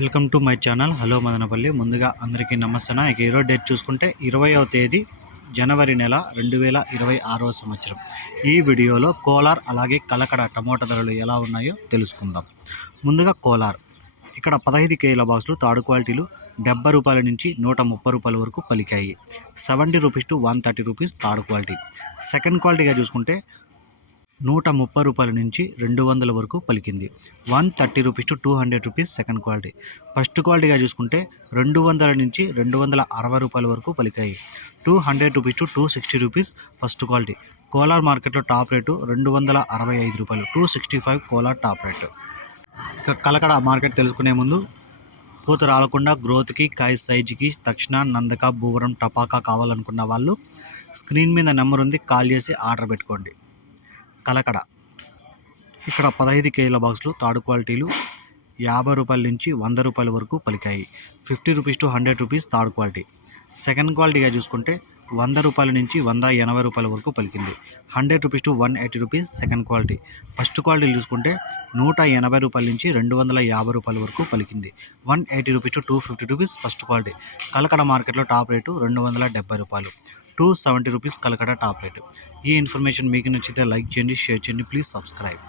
Welcome to my channel. Hello Madanapalle. ముందుగా అందరికీ నమస్తే ఇక ఈరోజు డేట్ చూసుకుంటే ఇరవైవ తేదీ జనవరి నెల రెండు వేల ఇరవై ఆరవ సంవత్సరం. ఈ వీడియోలో కోలార్ అలాగే కలకడ టమోటా ధరలు ఎలా ఉన్నాయో తెలుసుకుందాం. ముందుగా కోలార్. ఇక్కడ పదహైదు కేజీల బాక్సులు తాడు క్వాలిటీలు డెబ్బై రూపాయల నుంచి నూట ముప్పై రూపాయల వరకు పలికాయి. Seventy rupees to one thirty rupees తాడు క్వాలిటీ. సెకండ్ క్వాలిటీగా చూసుకుంటే నూట ముప్పై రూపాయల నుంచి రెండు వందల వరకు పలికింది. One thirty rupees to two hundred rupees second quality. First క్వాలిటీగా చూసుకుంటే రెండు వందల నుంచి రెండు వందల అరవై రూపాయల వరకు పలికాయి. Two hundred rupees to two sixty rupees first quality. Kolar మార్కెట్లో టాప్ రేటు రెండు వందల అరవై ఐదు రూపాయలు. Two sixty five Kolar top rate. ఇక కలకడ మార్కెట్ తెలుసుకునే ముందు పూత రాలకుండా గ్రోత్కి కాయ సైజుకి తక్షణ నందక భూవరం టపాకా కావాలనుకున్న వాళ్ళు స్క్రీన్ మీద నెంబర్ ఉంది. కాల్ చేసి ఆర్డర్ పెట్టుకోండి. కలకడ. ఇక్కడ పదహైదు కేజీల బాక్సులు తాడు క్వాలిటీలు యాభై రూపాయల నుంచి వంద రూపాయల వరకు పలికాయి. Fifty rupees to hundred rupees third quality. Second క్వాలిటీగా చూసుకుంటే వంద రూపాయల నుంచి వంద ఎనభై రూపాయల వరకు పలికింది. Hundred rupees to one eighty rupees second quality. First quality చూసుకుంటే నూట ఎనభై రూపాయల నుంచి రెండు వందల యాభై రూపాయల వరకు పలికింది. One eighty rupees to two fifty rupees first quality. Kalakada మార్కెట్లో టాప్ రేటు రెండు వందల డెబ్బై రూపాయలు. Two seventy rupees Kalakada top rate ఈ ఇన్ఫర్మేషన్ మీకు నచ్చితే లైక్ చేయండి షేర్ చేయండి ప్లీజ్ సబ్స్క్రైబ్.